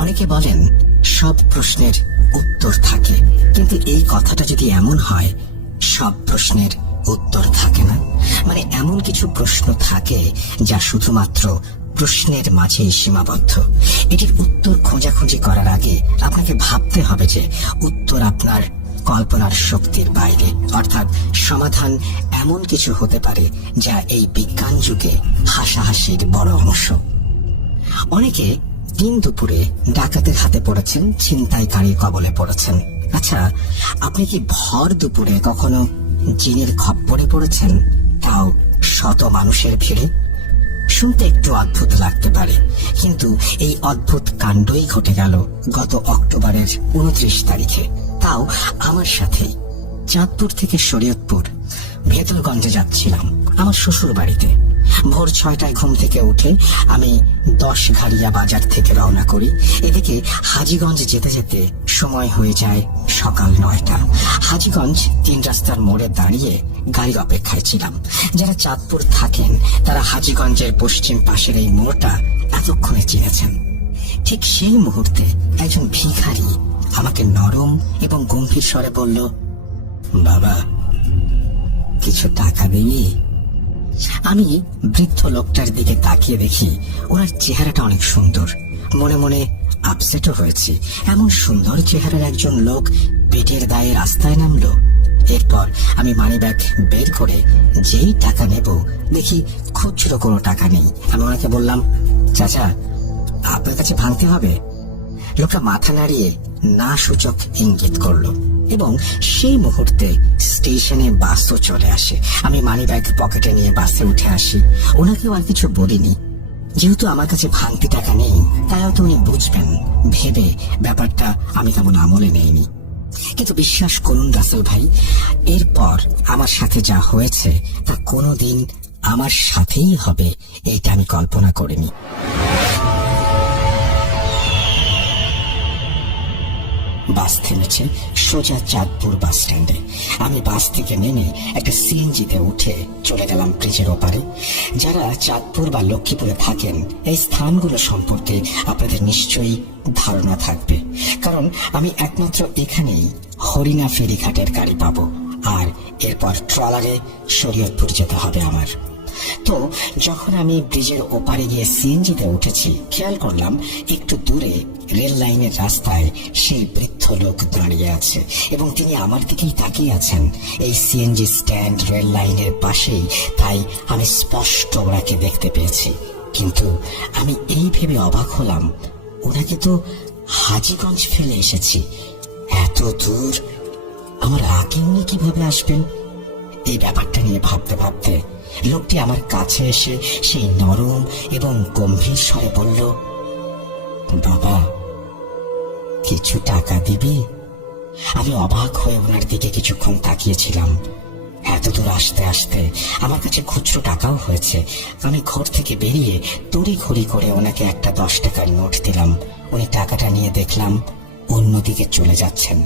অনেকে বলেন সব প্রশ্নের উত্তর থাকে, কিন্তু এই কথাটা যদি এমন হয় সব প্রশ্নের উত্তর থাকে না, মানে এমন কিছু প্রশ্ন থাকে যা শুধুমাত্র প্রশ্নের মাঝেই সীমাবদ্ধ। এটির উত্তর খোঁজাখুঁজি করার আগে আপনাকে ভাবতে হবে যে উত্তর আপনার কল্পনার শক্তির বাইরে, অর্থাৎ সমাধান এমন কিছু হতে পারে যা এই বিজ্ঞান যুগে হাসাহাসির বড় অংশ। অনেকে দিন দুপুরে ডাকাতের হাতে পড়েছেন, ছিনতাইকারীর কবলে পড়েছেন। আচ্ছা, আপনি কি ভর দুপুরে কখনো জিনের খপ্পরে পড়েছেন, তাও শত মানুষের ভিড়ে? শুনতে একটু অদ্ভুত লাগতে পারে, কিন্তু এই অদ্ভুত কাণ্ডই ঘটে গেল গত অক্টোবরের 29 তারিখে, তাও আমার সাথেই। চাঁদপুর থেকে শরীয়তপুর ভেতরগঞ্জে যাচ্ছিলাম আমার শ্বশুর বাড়িতে। ভোর 6টায় ঘুম থেকে উঠে আমি 10 ঘাড়িয়া বাজার থেকে রওনা করি। এদিকে হাজীগঞ্জ যেতে যেতে সময় হয়ে যায় সকাল 9টা। হাজীগঞ্জ 3 রাস্তার মোড়ে দাঁড়িয়ে গাড়ি অপেক্ষায় ছিলাম। যারা চাঁদপুর থাকেন তারা হাজীগঞ্জের পশ্চিম পাশের এই মোড়টা এতক্ষণে চিনেছেন। ঠিক সেই মুহূর্তে একজন ভিখারি আমাকে নরম এবং গম্ভীর স্বরে বলল, বাবা, কিছু টাকা দিবি? আমি বৃদ্ধ লোকটার দিকে তাকিয়ে দেখি ওনার চেহারাটা অনেক সুন্দর। মনে মনে আপসেটও হয়েছি, এমন সুন্দর চেহারার একজন লোক পেটের দায়ে রাস্তায় নামলো। এরপর আমি মানিব্যাগ বের করে যেই টাকা নেব দেখি খুচরো কোনো টাকা নেই। আমি ওনাকে বললাম, চাচা, আপনার কাছে ভাঙতে হবে? লোকটা মাথা নাড়িয়ে না সূচক ইঙ্গিত করলো এবং সেই মুহূর্তে স্টেশনে বাসও চলে আসে। আমি মানিব্যাগ পকেটে নিয়ে বাসে উঠে আসি। ওনাকেও আর কিছু বলিনি, যেহেতু আমার কাছে ভাঙতি টাকা নেই তাই হয়তো উনি বুঝবেন ভেবে ব্যাপারটা আমি তেমন আমলে নেইনি। কিন্তু বিশ্বাস করুন রাসেল ভাই, এরপর আমার সাথে যা হয়েছে তা কোনোদিন আমার সাথেই হবে এইটা আমি কল্পনা করিনি। বাস থেমেছে সোজা চাঁদপুর বাস স্ট্যান্ডে। আমি বাস থেকে নেমে একটা সিএনজিতে উঠে চলে গেলাম ব্রিজের ওপারে। যারা চাঁদপুর বা লক্ষ্মীপুরে থাকেন এই স্থানগুলো সম্পর্কে আপনাদের নিশ্চয়ই ধারণা থাকবে, কারণ আমি একমাত্র এখানেই হরিণা ফেরিঘাটের গাড়ি পাবো, আর এরপর ট্রলারে শরীয়তপুর যেতে হবে আমার। তো যখন আমি ব্রিজের ওপারে গিয়ে সিএনজিতে উঠেছি, খেয়াল করলাম একটু দূরে রেল লাইনের রাস্তায় সেই বৃদ্ধ লোক দাঁড়িয়ে আছে এবং তিনি আমার দিকেই তাকিয়ে আছেন। এই সিএনজি স্ট্যান্ড রেল লাইনের পাশেই, তাই আমি স্পষ্ট ওনাকে দেখতে পেয়েছি। কিন্তু আমি এই ভেবে অবাক হলাম, ওনাকে তো হাজীগঞ্জ ফেলে এসেছি, এত দূর আমার আগে উনি কিভাবে আসবেন? এই ব্যাপারটা নিয়ে ভাবতে ভাবতে লোকটি আমার কাছে এসে সেই নরম এবং গম্ভীর স্বরে বলল, বাবা, কিছু টাকা দিবি? আমি অবাক হয়ে ওনার দিকে কিছুক্ষণ তাকিয়েছিলাম। এত দূর আসতে আসতে আমার কাছে খুচরো টাকাও হয়েছে। আমি ঘর থেকে বেরিয়ে তড়িঘড়ি করে ওনাকে একটা 10 টাকার নোট দিলাম। উনি টাকাটা নিয়ে দেখলাম অন্যদিকে চলে যাচ্ছেন।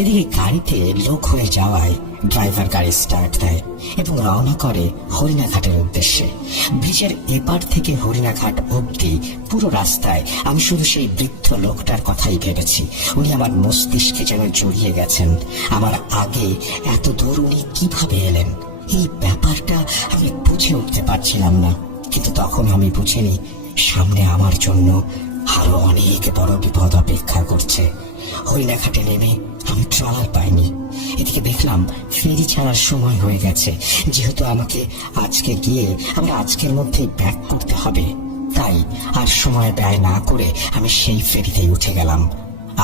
এদিকে গাড়িতে লোক হয়ে যাওয়ায় ড্রাইভার গাড়ি স্টার্ট দেয় এবং রওনা করে হরিণাঘাটের উদ্দেশ্যে। ব্রিজের এপার থেকে হরিণাঘাট অবধি পুরো রাস্তায় আমি শুধু সেই বৃদ্ধ লোকটার কথাই ভেবেছি। উনি আমার মস্তিষ্কে যেন জড়িয়ে গেছেন। আমার আগে এত দূর উনি কিভাবে এলেন, এই ব্যাপারটা আমি বুঝে উঠতে পারছিলাম না। কিন্তু তখন আমি বুঝিনি সামনে আমার জন্য আরো অনেক বড় বিপদ অপেক্ষা করছে। হরিণাঘাটে নেমে আমি ট্রলার পাইনি। এদিকে দেখলাম ফেরি ছাড়ার সময় হয়ে গেছে। যেহেতু আমাকে আজকে গিয়ে আমরা আজকের মধ্যেই ব্যাক করতে হবে, তাই আর সময় ব্যয় না করে আমি সেই ফেরিতেই উঠে গেলাম।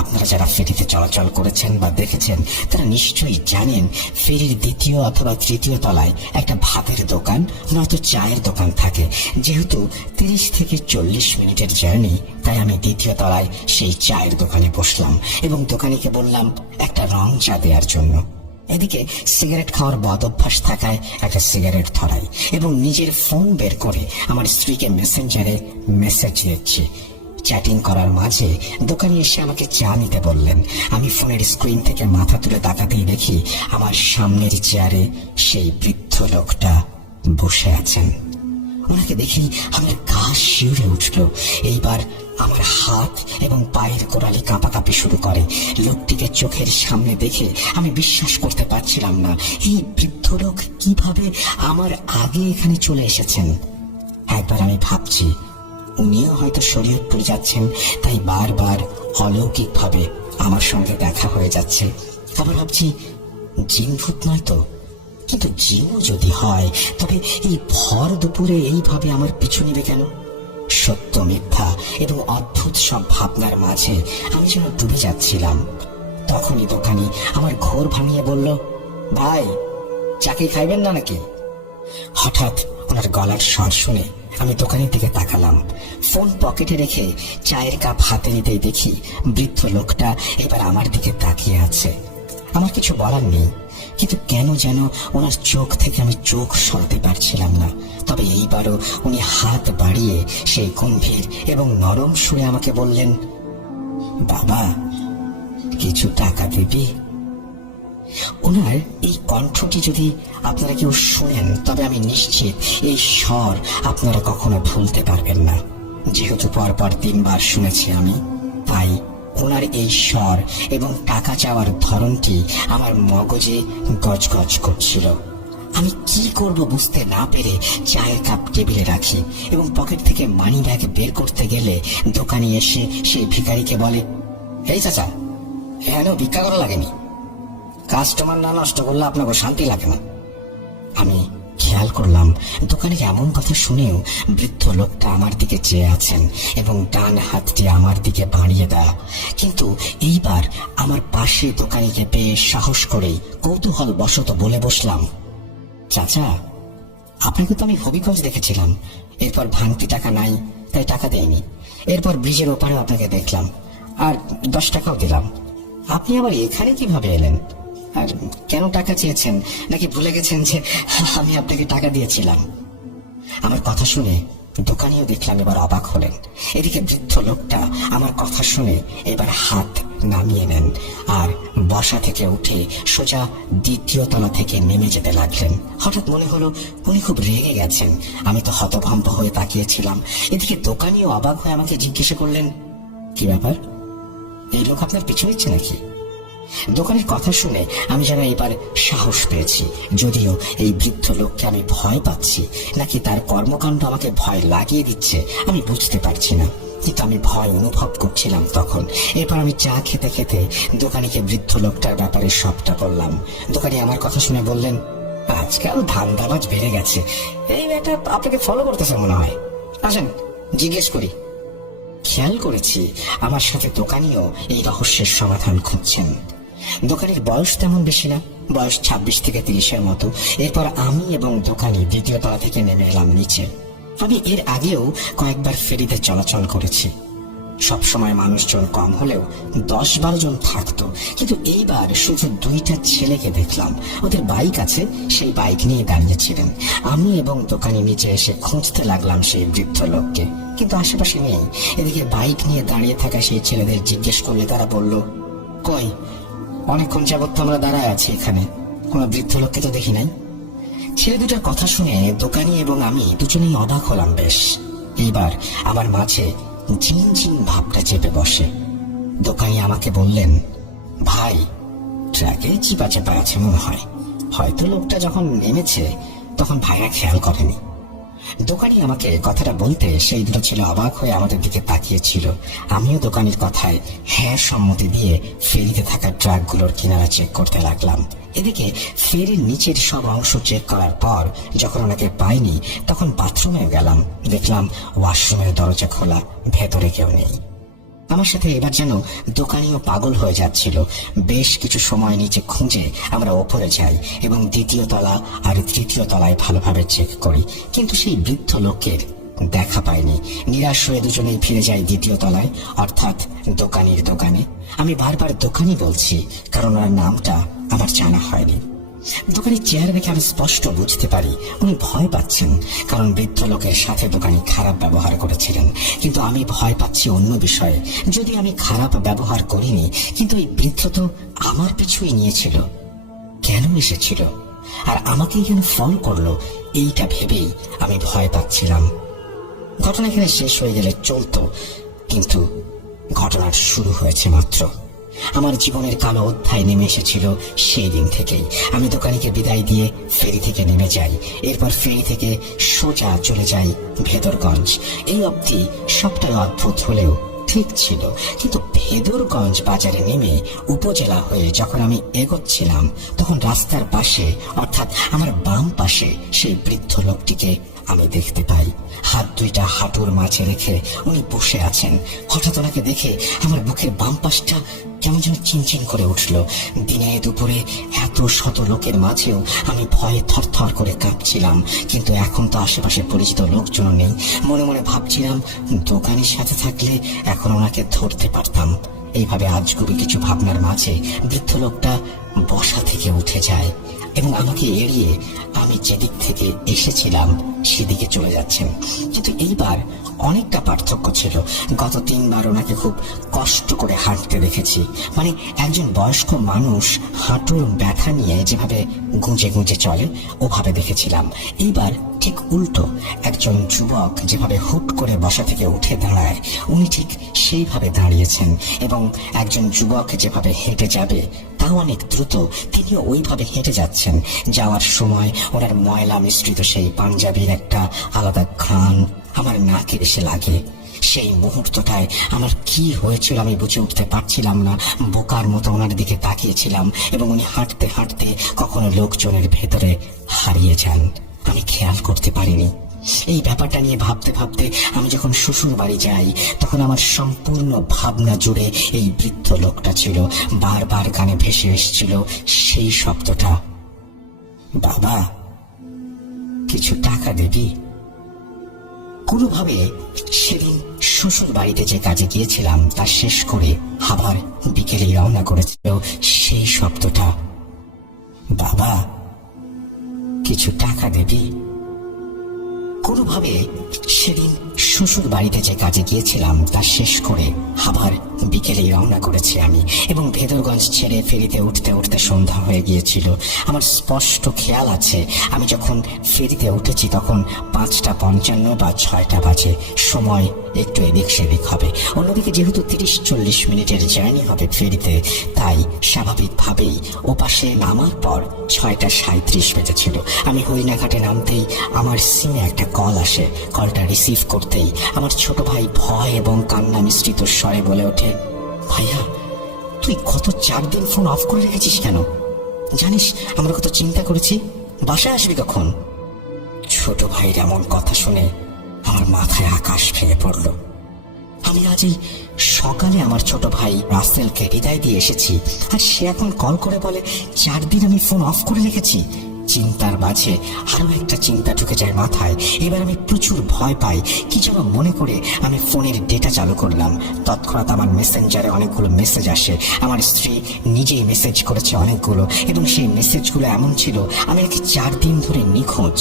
আপনারা যারা ফেরিতে চলাচল করেছেন বা দেখেছেন তারা নিশ্চয়ই জানেন ফেরির দ্বিতীয় অথবা তৃতীয় তলায় একটা ভাতের দোকান নয়তো চায়ের দোকান থাকে। যেহেতু 30 থেকে 40 মিনিটের জার্নি, তাই আমি দ্বিতীয় তলায় সেই চায়ের দোকানে বসলাম এবং দোকানিকে বললাম একটা রং চা দেওয়ার জন্য। এদিকে সিগারেট খাওয়ার বদ অভ্যাস থাকায় একটা সিগারেট ধরাই এবং নিজের ফোন বের করে আমার স্ত্রীকে মেসেঞ্জারে মেসেজ দিচ্ছি। চ্যাটিং করার মাঝে দোকানি এসে আমাকে চা নিতে বললেন। আমি ফোনের স্ক্রিন থেকে মাথা তুলে তাকাতেই দেখি আমার সামনের চেয়ারে সেই বৃদ্ধ লোকটা বসে আছেন। ওনাকে দেখেই আমার গা শিউরে উঠল। এইবার আমার হাত এবং পায়ের গোড়ালি কাঁপাকাঁপি শুরু করে। লোকটিকে চোখের সামনে দেখে আমি বিশ্বাস করতে পারছিলাম না, এই বৃদ্ধ লোক কিভাবে আমার আগে এখানে চলে এসেছেন। একবার আমি ভাবছি উনিও হয়তো শরীয়তপুর যাচ্ছেন, তাই বারবার অলৌকিক ভাবে আমার সঙ্গে দেখা হয়ে যাচ্ছে। আবার ভাবছি জিন ভূত নয় তো, কিন্তু জিনও যদি হয় তবে এই ভর দুপুরে এইভাবে আমার পিছু নিবে কেন? সত্য মিথ্যা এবং অদ্ভুত সব ভাবনার মাঝে আমি যেন ডুবে যাচ্ছিলাম। তখনই দোকানি আমার ঘোর ভাঙিয়ে বলল, ভাই চাকি খাইবেন না নাকি? হঠাৎ ওনার গলার স্বর শুনে আমি দোকানের দিকে তাকালাম। ফোন পকেটে রেখে চায়ের কাপ হাতে নিতেই দেখি বৃদ্ধ লোকটা এবার আমার দিকে তাকিয়ে আছে। আমার কিছু বলার নেই, কিন্তু কেন যেন ওনার চোখ থেকে আমি চোখ সরাতে পারছিলাম না। তবে এইবারও উনি হাত বাড়িয়ে সেই গম্ভীর এবং নরম সুরে আমাকে বললেন, বাবা কিছু টাকা দিবি? ওনার এই কণ্ঠটি যদি আপনারা কেউ শুনেন তবে আমি নিশ্চিত এই স্বর আপনারা কখনো ভুলতে পারবেন না। যেহেতু পরপর 3 বার শুনেছি আমি, তাই ওনার এই স্বর এবং টাকা চাওয়ার ধরনটি আমার মগজে গজগজ করছিল। আমি কি করব বুঝতে না পেরে চায়ের কাপ টেবিলে রাখি এবং পকেট থেকে মানি ব্যাগ বের করতে গেলে দোকানি এসে সেই ভিখারিকে বলে, এই চাচা, এখানেও ভিক্ষা করা লাগেনি, কাস্টমার না নষ্ট করলে আপনাকে শান্তি লাগে না। আমি খেয়াল করলাম দোকানে এমন কথা শুনেও বৃদ্ধ লোকটা আমার দিকে চেয়ে আছেন এবং ডান হাতটি আমার দিকে বাড়িয়ে দেয়া। কিন্তু এইবার আমার পাশে দোকানিকে পেয়ে সাহস করেই কৌতূহল বশত বলে বসলাম, চাচা আপনাকে তো আমি হবিগঞ্জ দেখেছিলাম, এরপর ভাঙতি টাকা নাই তাই টাকা দেয়নি। এরপর ব্রিজের ওপারেও আপনাকে দেখলাম আর 10 টাকাও দিলাম। আপনি আবার এখানে কিভাবে এলেন? আর কেন টাকা চেয়েছেন? নাকি ভুলে গেছেন যে আমি আপনাকে টাকা দিয়েছিলাম? আমার কথা শুনে দোকানিও দেখলাম এবার অবাক হলেন। এদিকে বৃদ্ধ লোকটা আমার কথা শুনে এবার হাত নামিয়ে নেন আর বসা থেকে উঠে সোজা 2য় তলা থেকে নেমে যেতে লাগলেন। হঠাৎ মনে হলো উনি খুব রেগে গেছেন। আমি তো হতভম্ব হয়ে তাকিয়েছিলাম। এদিকে দোকানিও অবাক হয়ে আমাকে জিজ্ঞাসা করলেন, কি ব্যাপার, এই লোক আপনার পিছু নিচ্ছে নাকি? দোকানের কথা শুনে আমি যেন এবার সাহস পেয়েছি। যদিও এই বৃদ্ধ লোককে আমি ভয় পাচ্ছি নাকি তার কর্মকাণ্ড আমাকে ভয় লাগিয়ে দিচ্ছে আমি বুঝতে পারছি না, কিন্তু আমি ভয় অনুভব করছিলাম তখন। এরপর আমি চা খেতে খেতে দোকানিকে বৃদ্ধ লোকটার ব্যাপারে সবটা বললাম। দোকানি আমার কথা শুনে বললেন, আজকাল ধান্দাবাজ বেড়ে গেছে, এই মেয়েটা আপনাকে ফলো করতেছে মনে হয়, আসেন জিজ্ঞেস করি। খেয়াল করেছি আমার সাথে দোকানিও এই রহস্যের সমাধান খুঁজছেন। দোকানের বয়স তেমন বেশি না, বয়স 26 থেকে 30-এর মতো। এরপর আমি এবং দোকানি 2য় তলা থেকে নেমে এলাম নিচে। আমি এর আগেও কয়েকবার ফেরিতে চলাচল করেছি। সবসময় মানুষজন কম হলেও 10-12 জন থাকতো, কিন্তু এইবার শুধু 2টা ছেলেকে দেখলাম। ওদের বাইক আছে, সেই বাইক নিয়ে দাঁড়িয়েছিলেন। আমি এবং দোকানি নিচে এসে খুঁজতে লাগলাম সেই বৃদ্ধ লোককে, কিন্তু আশেপাশে নেই। এদিকে বাইক নিয়ে দাঁড়িয়ে থাকা সেই ছেলেদের জিজ্ঞেস করলে তারা বলল, কই, অনেকক্ষণ যাবত তো আমরা দাঁড়ায় আছি এখানে, কোনো বৃদ্ধ লোককে তো দেখি নাই। ছেলে দুটার কথা শুনে দোকানি এবং আমি দুজনেই অবাক হলাম বেশ। এইবার আমার মাঝে জিন জিন ভাবটা চেপে বসে। দোকানি আমাকে বললেন, ভাই ট্রাকে চিপা চেপা আছে মনে হয়, হয়তো লোকটা যখন নেমেছে তখন ভাইরা খেয়াল করেনি। দোকানি আমাকে কথাটা বলতে সেই দুটো ছেলে অবাক হয়ে আমাদের দিকে তাকিয়েছিল। আমিও দোকানির কথায় হ্যাঁ সম্মতি দিয়ে ফেরিতে থাকা ট্রাকগুলোর কিনারা চেক করতে লাগলাম। এদিকে ফেরির নিচের সব অংশ চেক করার পর যখন ওনাকে পাইনি তখন বাথরুমে গেলাম। দেখলাম ওয়াশরুমের দরজা খোলা, ভেতরে কেউ নেই। আমার সাথে এবার যেন দোকানিও পাগল হয়ে যাচ্ছিল। বেশ কিছু সময় নিচে খুঁজে আমরা ওপরে যাই এবং 2য় তলা আর 3য় তলায় ভালোভাবে চেক করি, কিন্তু সেই বৃদ্ধ লোকের দেখা পাইনি। নিরাশ হয়ে দুজনেই ফিরে যাই 2য় তলায়, অর্থাৎ দোকানির দোকানে। আমি বারবার দোকানি বলছি কারণ ওনার নামটা আমার জানা হয়নি। দোকানি চেয়ার রেখে আমি স্পষ্ট বুঝতে পারি উনি ভয় পাচ্ছেন, কারণ বৃদ্ধ লোকের সাথে দোকানি খারাপ ব্যবহার করেছিলেন। কিন্তু আমি ভয় পাচ্ছি অন্য বিষয়ে। যদি আমি খারাপ ব্যবহার করিনি, কিন্তু এই বৃদ্ধ তো আমার পিছুই নিয়েছিল, কেন এসেছিল আর আমাকেই কেন ফোন করলো, এইটা ভেবেই আমি ভয় পাচ্ছিলাম। ঘটনা এখানে শেষ হয়ে গেলে চলতো, কিন্তু ঘটনার শুরু হয়েছে মাত্র। আমার জীবনের কালো অধ্যায় নেমে এসেছিল সেই দিন থেকেই। আমি দোকানিকে বিদায় দিয়ে ফেরি থেকে নেমে যাই। এরপর ফেরি থেকে সোজা চলে যাই ভেদরগঞ্জ। এই অবধি সবটাই অদ্ভুত হলেও ঠিক ছিল, কিন্তু ভেদরগঞ্জ বাজারে নেমে উপজেলা হয়ে যখন আমি এগোচ্ছিলাম, তখন রাস্তার পাশে অর্থাৎ আমার বাম পাশে সেই বৃদ্ধ লোকটিকে আমি দেখতে পাই। হাত দুইটা হাঁটুর মাঝে রেখে উনি বসে আছেন। হঠাৎ ওনাকে দেখে আমার বুকের বাম পাশটা কেমন যেন চিনচিন করে উঠল। দিনে দুপুরে এত শত লোকের মাঝেও আমি ভয়ে থরথর করে কাঁপছিলাম, কিন্তু এখন তো আশেপাশে পরিচিত লোকজন নেই। মনে মনে ভাবছিলাম, দোকানের সাথে থাকলে এখন ওনাকে ধরতে পারতাম। এইভাবে আজগুবি কিছু ভাবনার মাঝে বৃদ্ধ লোকটা বসা থেকে উঠে যায় এবং আমাকে এড়িয়ে আমি যেদিক থেকে এসেছিলাম সেদিকে চলে যাচ্ছেন। কিন্তু এইবার অনেকটা পার্থক্য ছিল। গত 3 বার ওনাকে খুব কষ্ট করে হাঁটতে দেখেছি, মানে একজন বয়স্ক মানুষ হাঁটুর ব্যথা নিয়ে যেভাবে গুঁজে গুঁজে চলে ওভাবে দেখেছিলাম। এইবার ঠিক উল্টো, একজন যুবক যেভাবে হুট করে বসা থেকে উঠে দাঁড়ায় উনি ঠিক সেইভাবে দাঁড়িয়েছেন, এবং একজন যুবক যেভাবে হেঁটে যাবে তাও অনেক দ্রুত তিনিও ওইভাবে হেঁটে যাচ্ছেন। যাওয়ার সময় ওনার ময়লা মিশ্রিত সেই পাঞ্জাবির একটা আলাদা ঘ্রাণ আমার নাকে এসে লাগে। সেই মুহূর্তটায় আমার কি হয়েছিল আমি বুঝে উঠতে পারছিলাম না। বোকার মতো ওনার দিকে তাকিয়েছিলাম এবং উনি হাঁটতে হাঁটতে কখনো লোকজনের ভেতরে হারিয়ে যান, আমি খেয়াল করতে পারিনি। এই ব্যাপারটা নিয়ে ভাবতে ভাবতে আমি যখন শ্বশুর বাড়ি যাই, তখন আমার সম্পূর্ণ ভাবনা জুড়ে এই বৃদ্ধ লোকটা ছিল। বারবার কানে ভেসে এসেছিল সেই শব্দটা, বাবা কিছু টাকা দিবি। কোনোভাবে সেদিন শ্বশুর বাড়িতে যে কাজে গিয়েছিলাম তা শেষ করে আবার বিকেলে রওনা করেছিল সেই শব্দটা, বাবা কিছু টাকা দিবি। কোনোভাবে সেদিন শ্বশুর বাড়িতে যে কাজে গিয়েছিলাম তা শেষ করে আবার বিকেলেই রওনা করেছি আমি, এবং ভেদরগঞ্জ ছেড়ে ফেরিতে উঠতে উঠতে সন্ধ্যা হয়ে গিয়েছিল। আমার স্পষ্ট খেয়াল আছে আমি যখন ফেরিতে উঠেছি তখন 5:55 বা 6টা বাজে। সময় একটু এদিক সেদিক হবে। অন্যদিকে যেহেতু 30-40 মিনিটের জার্নি হবে ফেরিতে, তাই স্বাভাবিকভাবেই ওপাশে নামার পর 6:37 বেজেছিল। আমি হরিণাঘাটে নামতেই আমার সিমে একটা কল আসে। কলটা রিসিভ করতেই আমার ছোট ভাই ভয় এবং কান্না মিশ্রিত স্বরে বলে ওঠে, ভাইয়া তুই গত 4 দিন ফোন অফ করে রেখেছিস কেন? জানিস আমরা কত চিন্তা করেছি, বাসায় আসবি কখন? ছোট ভাইয়ের এমন কথা শুনে আমার মাথায় আকাশ ভেঙে পড়ল। আমি আজ এই সকালে আমার ছোট ভাই রাসেলকে বিদায় দিয়ে এসেছি, আর সে এখন কল করে বলে 4 দিন আমি ফোন অফ করে রেখেছি। চিন্তার মাঝে আরো একটা চিন্তা ঢুকে যায় মাথায়। এবার আমি প্রচুর ভয় পাই। কি যেন মনে করে আমি ফোনের ডেটা চালু করলাম। তৎক্ষণাৎ আমার মেসেঞ্জারে অনেকগুলো মেসেজ আসে। আমার স্ত্রী নিজেই মেসেজ করেছে অনেকগুলো, এবং সেই মেসেজগুলো এমন ছিল আমি নাকি 4 দিন ধরে নিখোঁজ।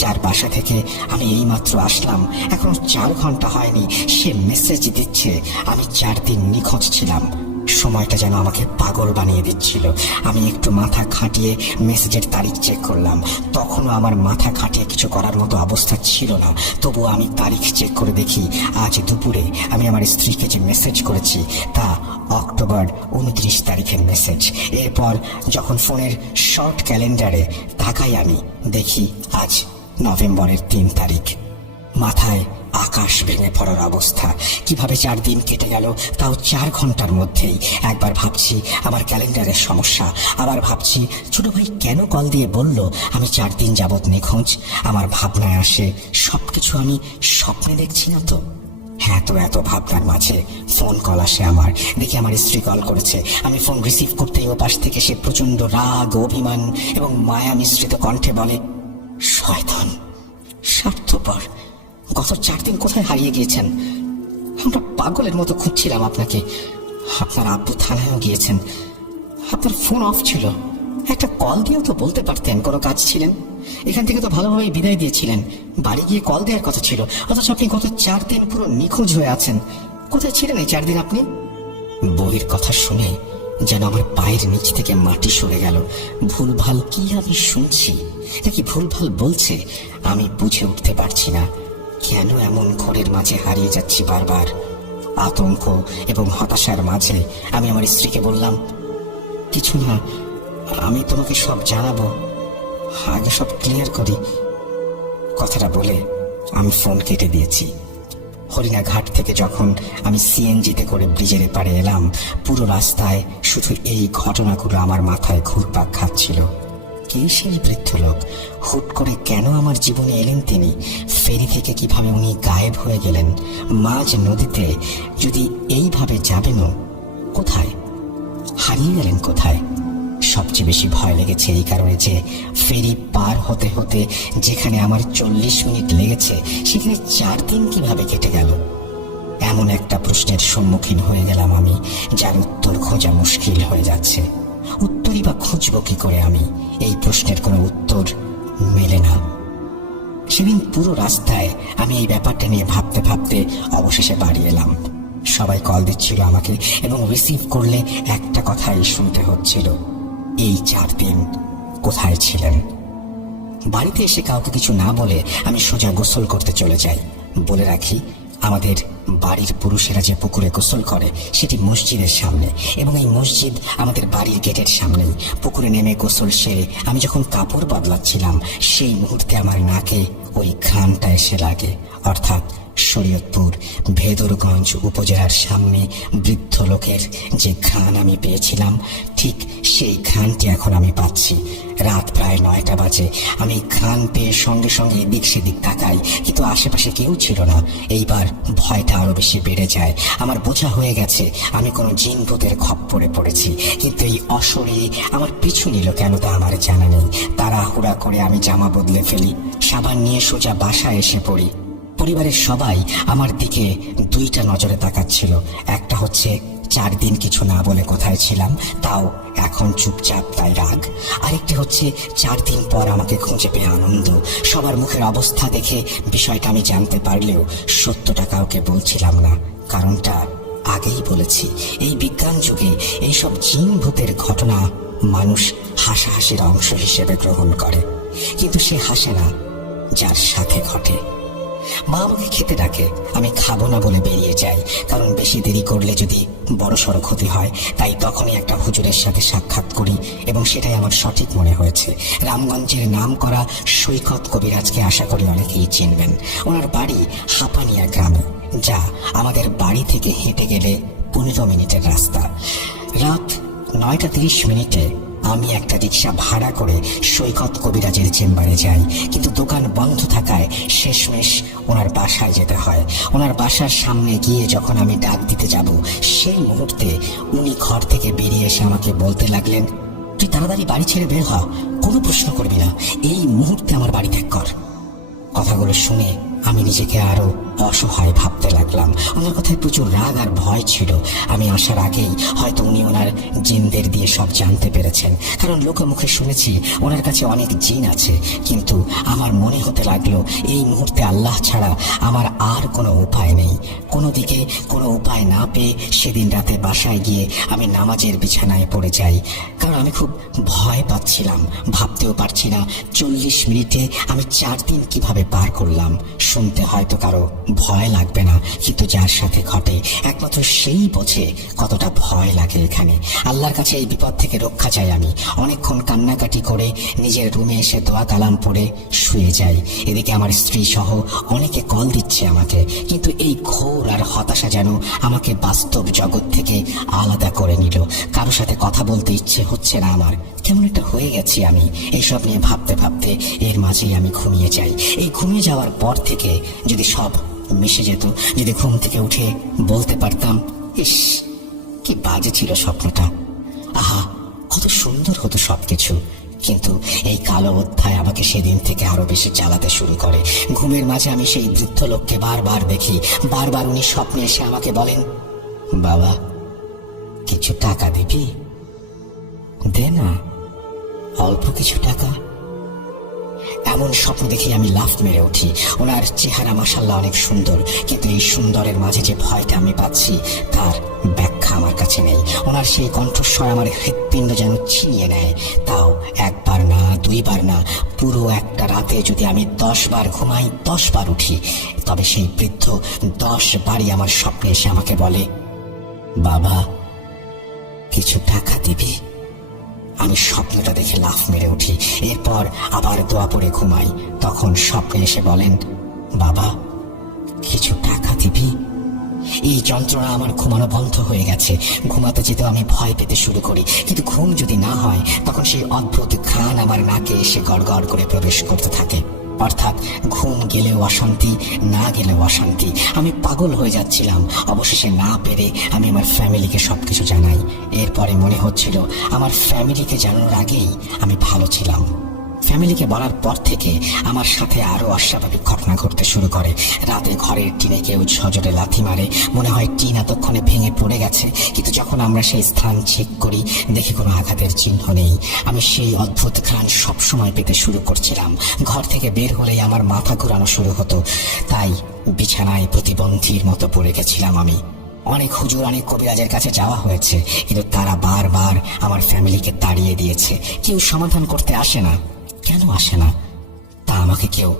যার বাসা থেকে আমি এইমাত্র আসলাম, এখনো 4 ঘন্টা হয়নি, সে মেসেজ দিচ্ছে আমি 4 দিন নিখোঁজ ছিলাম। সময়টা যেন আমাকে পাগল বানিয়ে দিচ্ছিল। আমি একটু মাথা খাটিয়ে মেসেজের তারিখ চেক করলাম। তখনও আমার মাথা খাটিয়ে কিছু করার মতো অবস্থা ছিল না। তবুও আমি তারিখ চেক করে দেখি আজ দুপুরে আমি আমার স্ত্রীকে যে মেসেজ করেছি তা অক্টোবর 29 তারিখের মেসেজ। এরপর যখন ফোনের শর্ট ক্যালেন্ডারে তাকাই আমি দেখি আজ নভেম্বরের 3 তারিখ। মাথায় আকাশ ভেঙে পড়ার অবস্থা। কিভাবে 4 দিন কেটে গেল, তাও 4 ঘন্টার মধ্যেই। একবার ভাবছি আমার ক্যালেন্ডারের সমস্যা, আবার ভাবছি ছোট ভাই কেন কল দিয়ে বলল আমি 4 দিন যাবৎ নিখোঁজ। আমার ভাবনায় আসে সবকিছু আমি স্বপ্নে দেখছি না তো। হ্যাঁ, তো এত ভাবনার মাঝে ফোন কল আসে আমার। দেখি আমার স্ত্রী কল করেছে। আমি ফোন রিসিভ করতেই ও পাশ থেকে সে প্রচন্ড রাগ, অভিমান এবং মায়া মিশ্রিত কণ্ঠে বলে, শয়তান, স্বার্থপর, গত 4 দিন কোথায় হারিয়ে গিয়েছেন? আমরা পাগলের মতো খুঁজছিলাম আপনাকে। আপনার আব্বু থানায়ও গিয়েছেন, আপনার ফোন অফ ছিল। একটা কল দিয়েও তো বলতে পারতেন কোনো কাজ ছিলেন। এখান থেকে তো ভালোভাবে বিদায় দিয়েছিলেন, বাড়ি গিয়ে কল দেওয়ার কথা ছিল। অথচ আপনি গত 4 দিন পুরো নিখোঁজ হয়ে আছেন। কোথায় ছিলেন এই 4 দিন আপনি? বউয়ের কথা শুনে যেন আমার পায়ের নিচ থেকে মাটি সরে গেল। ভুলভাল কি আমি শুনছি নাকি ভুলভাল বলছে আমি বুঝে উঠতে পারছি না। কেন এমন ঘোরের মাঝে হারিয়ে যাচ্ছি বারবার? আতঙ্ক এবং হতাশার মাঝে আমি আমার স্ত্রীকে বললাম, কিছু না, আমি তোমাকে সব জানাবো, আগে সব ক্লিয়ার করি। কথাটা বলে আমি ফোন কেটে দিয়েছি। হরিণাঘাট থেকে যখন আমি সিএনজিতে করে ব্রিজের এপারে এলাম, পুরো রাস্তায় শুধু এই ঘটনাগুলো আমার মাথায় ঘুরপাক খাচ্ছিল। কে সেই বৃদ্ধ লোক? হুট করে কেন আমার জীবনে এলেন তিনি? ফেরি থেকে কিভাবে উনি গায়েব হয়ে গেলেন? মাঝ নদীতে যদি এইভাবে যাবেনও, কোথায় হারিয়ে গেলেন? কোথায়? সবচেয়ে বেশি ভয় লেগেছে এই কারণে যে ফেরি পার হতে হতে যেখানে আমার 40 মিনিট লেগেছে, সেখানে 4 দিন কিভাবে কেটে গেল? এমন একটা প্রশ্নের সম্মুখীন হয়ে গেলাম আমি, যার উত্তর খোঁজা মুশকিল হয়ে যাচ্ছে। উত্তরই বা খুঁজবো কি করে আমি? এই প্রশ্নের কোনো উত্তর মেলে না। সেদিন পুরো রাস্তায় আমি এই ব্যাপারটা নিয়ে ভাবতে ভাবতে অবশেষে বাড়ি এলাম। সবাই কল দিচ্ছিল আমাকে এবং রিসিভ করলে একটা কথাই শুনতে হচ্ছিল, এই 4 দিন কোথায় ছিলেন? বাড়িতে এসে কাউকে কিছু না বলে আমি সোজা গোসল করতে চলে যাই। বলে রাখি, আমাদের বাড়ির পুরুষেরা যে পুকুরে গোসল করে সেটি মসজিদের সামনে, এবং এই মসজিদ আমাদের বাড়ির গেটের সামনেই। পুকুরে নেমে গোসল সেরে আমি যখন কাপড় বদলাচ্ছিলাম, সেই মুহূর্তে আমার নাকে ওই ঘ্রাণটা এসে লাগে। অর্থাৎ শরীয়তপুর ভেদরগঞ্জ উপজেলার সামনে বৃদ্ধ লোকের যে ঘ্রাণ আমি পেয়েছিলাম, ঠিক সেই ঘ্রাণটি এখন আমি পাচ্ছি। রাত প্রায় 9টা বাজে। আমি ঘ্রাণ পেয়ে সঙ্গে সঙ্গে এদিক সেদিক তাকাই, কিন্তু আশেপাশে কেউ ছিল না। এইবার ভয়টা আরো বেশি বেড়ে যায়। আমার বোঝা হয়ে গেছে আমি কোনো জিন ভূতের খপ্পরে পড়েছি, কিন্তু এই অশরীরী আমার পিছু নিল কেন তা আমার জানা নেই। তাড়াহুড়া করে আমি জামা বদলে ফেলি, সাবান নিয়ে সোজা বাসায় এসে পড়ি। পরিবারের সবাই আমার দিকে 2টা নজরে তাকাচ্ছিল। একটা হচ্ছে 4 দিন কিছু না বলে কোথায় ছিলাম, তাও এখন চুপচাপ, তাই রাগ। আরেকটি হচ্ছে 4 দিন পর আমাকে খুঁজে পেয়ে আনন্দ। সবার মুখের অবস্থা দেখে বিষয়টা আমি জানতে পারলেও সত্যটা কাউকে বলছিলাম না। কারণটা আগেই বলেছি, এই বিজ্ঞান যুগে এইসব জিন ভূতের ঘটনা মানুষ হাসাহাসির অংশ হিসেবে গ্রহণ করে, কিন্তু সে হাসে না যার সাথে ঘটে। মা আমাকে খেতে ডাকে, আমি খাবো না বলে বেরিয়ে যাই, কারণ বেশি দেরি করলে যদি বড়সড় ক্ষতি হয়। তাই তখনই একটা হুজুরের সাথে সাক্ষাৎ করি, এবং সেটাই আমার সঠিক মনে হয়েছে। রামগঞ্জের নাম করা সৈকত কবিরাজকে আশা করি অনেকেই চিনবেন। ওনার বাড়ি হাপানিয়া গ্রামে, যা আমাদের বাড়ি থেকে হেঁটে গেলে 15 মিনিটের রাস্তা। রাত 9:30 আমি একটা রিক্সা ভাড়া করে সৈকত কবিরাজের চেম্বারে যাই, কিন্তু দোকান বন্ধ থাকায় শেষমেশ ওনার বাসায় যেতে হয়। ওনার বাসার সামনে গিয়ে যখন আমি ডাক দিতে যাব, সেই মুহূর্তে উনি ঘর থেকে বেরিয়ে এসে আমাকে বলতে লাগলেন, তুই তাড়াতাড়ি বাড়ি ছেড়ে বের হ, কোনো প্রশ্ন করবি না, এই মুহূর্তে আমার বাড়ি ত্যাগ কর। কথাগুলো শুনে আমি নিজেকে আরো অসহায় ভাবতে লাগলাম। ওনার কথায় প্রচুর রাগ আর ভয় ছিল। আমি আসার আগেই হয়তো উনি ওনার জিনদের দিয়ে সব জানতে পেরেছেন, কারণ লোকমুখে শুনেছি ওনার কাছে অনেক জিন আছে। কিন্তু আমার মনে হতে লাগলো এই মুহূর্তে আল্লাহ ছাড়া আমার আর কোনো উপায় নেই। কোনো দিকে কোনো উপায় না পেয়ে সেদিন রাতে বাসায় গিয়ে আমি নামাজের বিছানায় পড়ে যাই, কারণ আমি খুব ভয় পাচ্ছিলাম। ভাবতেও পারছি না 40 মিনিটে আমি 4 দিন কিভাবে পার করলাম। শুনতে হয়তো কারো ভয় লাগবে না, কিন্তু যার সাথে ঘটে একমাত্র সেই বোঝে কতটা ভয় লাগে এখানে। আল্লাহর কাছে এই বিপদ থেকে রক্ষা চাই আমি। অনেকক্ষণ কান্নাকাটি করে নিজের রুমে এসে দোয়া কালাম পড়ে শুয়ে যাই। এদিকে আমার স্ত্রী সহ অনেকে কল দিচ্ছে আমাকে, কিন্তু এই ঘোর আর হতাশা যেন আমাকে বাস্তব জগৎ থেকে আলাদা করে নিল। কারোর সাথে কথা বলতে ইচ্ছে হচ্ছে না আমার, কেমন একটা হয়ে গেছি আমি। এইসব নিয়ে ভাবতে ভাবতে এর মাঝেই আমি ঘুমিয়ে যাই। এই ঘুমিয়ে যাওয়ার পর থেকে যদি সব মিশে যেত, যদি ঘুম থেকে উঠে বলতে পারতাম, ইস কি বাজে ছিল স্বপ্নটা, আহা কত সুন্দর হতো সবকিছু। কিন্তু এই কালো অধ্যায় আমাকে সেদিন থেকে আরো বেশি জ্বালাতে শুরু করে। ঘুমের মাঝে আমি সেই বৃদ্ধ লোককে বারবার দেখি। বারবার উনি স্বপ্নে এসে আমাকে বলেন, বাবা কিছু টাকা দিবি, দে না অল্প কিছু টাকা। এমন স্বপ্ন দেখে আমি লাফ মেরে উঠি। ওনার চেহারা মাশাআল্লাহ অনেক সুন্দর, কিন্তু এই সুন্দরের মাঝে যে ভয়টা আমি পাচ্ছি তার ব্যাখ্যা আমার কাছে নেই। ওনার সেই কণ্ঠস্বর আমার হৃৎপিণ্ড যেন ছিনিয়ে নেয়। তাও একবার না, দুইবার না, পুরো একটা রাতে যদি আমি 10 বার ঘুমাই, 10 বার উঠি, তবে সেই বৃদ্ধ 10 বারই আমার স্বপ্নে এসে আমাকে বলে, বাবা কিছু টাকা দিবি? আমি স্বপ্নটা দেখে লাফ মেরে উঠি। এরপর আবার দোয়া পড়ে ঘুমাই। তখন স্বপ্নে এসে বলেন, বাবা কিছু টাকা দিবি? এই যন্ত্রণা আমার ঘুমানো বন্ধ হয়ে গেছে। ঘুমাতে যেতেও আমি ভয় পেতে শুরু করি, কিন্তু ঘুম যদি না হয় তখন সেই অদ্ভুত ঘ্রাণ আমার নাকে এসে গড়গড় করে প্রবেশ করতে থাকে। অর্থাৎ ঘুম গেলেও অশান্তি, না গেলেও অশান্তি। আমি পাগল হয়ে যাচ্ছিলাম। অবশেষে না পেরে আমি আমার ফ্যামিলিকে সবকিছু জানাই। এরপরে মনে হচ্ছিল আমার ফ্যামিলিকে জানানোর আগেই আমি ভালো ছিলাম। ফ্যামিলিকে বলার পর থেকে আমার সাথে আরো অস্বাভাবিক ঘটনা ঘটতে শুরু করে। রাতে ঘরের টিনে কেউ সজোরে লাথি মারে, মনে হয় টিন এতক্ষণে ভেঙে পড়ে গেছে, কিন্তু যখন আমরা সেই স্থান চেক করি দেখি কোনো আঘাতের চিহ্ন নেই। আমি সেই অদ্ভুত ঘ্রাণ সবসময় পেতে শুরু করছিলাম। ঘর থেকে বের হলেই আমার মাথা ঘোরানো শুরু হতো। তাই বিছানায় প্রতিবন্ধীর মতো পড়ে গেছিলাম আমি। অনেক হুজুর, অনেক কবিরাজের কাছে যাওয়া হয়েছে, কিন্তু তারা বারবার আমার ফ্যামিলিকে তাড়িয়ে দিয়েছে। কেউ সমাধান করতে আসে না। কেন আসে না তা আমাকে কেউ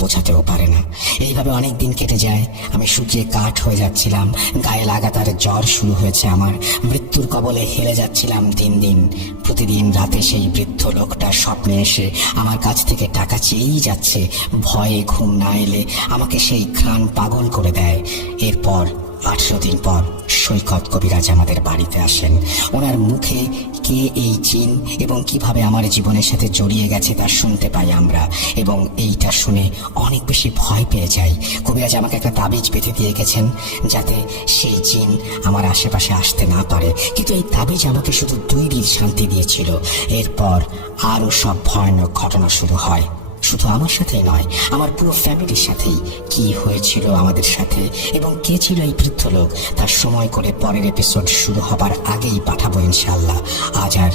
বোঝাতেও পারে না। এইভাবে অনেক দিন কেটে যায়। আমি শুকিয়ে কাঠ হয়ে যাচ্ছিলাম। গায়ে লাগাতার জ্বর শুরু হয়েছে আমার। মৃত্যুর কবলে হেলে যাচ্ছিলাম দিন দিন। প্রতিদিন রাতে সেই বৃদ্ধ লোকটা স্বপ্নে এসে আমার কাছ থেকে টাকা চেয়েই যাচ্ছে। ভয়ে ঘুম না এলে আমাকে সেই ঘ্রাণ পাগল করে দেয়। এরপর 18 দিন পর সৈকত কবিরাজ আমাদের বাড়িতে আসেন। ওনার মুখে কে এই জিন এবং কিভাবে আমার জীবনের সাথে জড়িয়ে গেছে তা শুনতে পাই আমরা, এবং এইটা শুনে অনেক বেশি ভয় পেয়ে যাই। কবিরাজ আমাকে একটা তাবিজ বেঁধে দিয়ে গেছেন যাতে সেই জিন আমার আশেপাশে আসতে না পারে, কিন্তু এই তাবিজ আমাকে শুধু 2 দিন শান্তি দিয়েছিল। এরপর আরো সব ভয়ানক ঘটনা শুরু হয়। শুধু আমার সাথেই নয়, আমার পুরো ফ্যামিলির সাথেই। কি হয়েছিল আমাদের সাথে এবং কে ছিল এই বৃদ্ধ লোক তার সময় করে পরের এপিসোড শুরু হবার আগেই পাঠাবো ইনশাআল্লাহ। আজ আর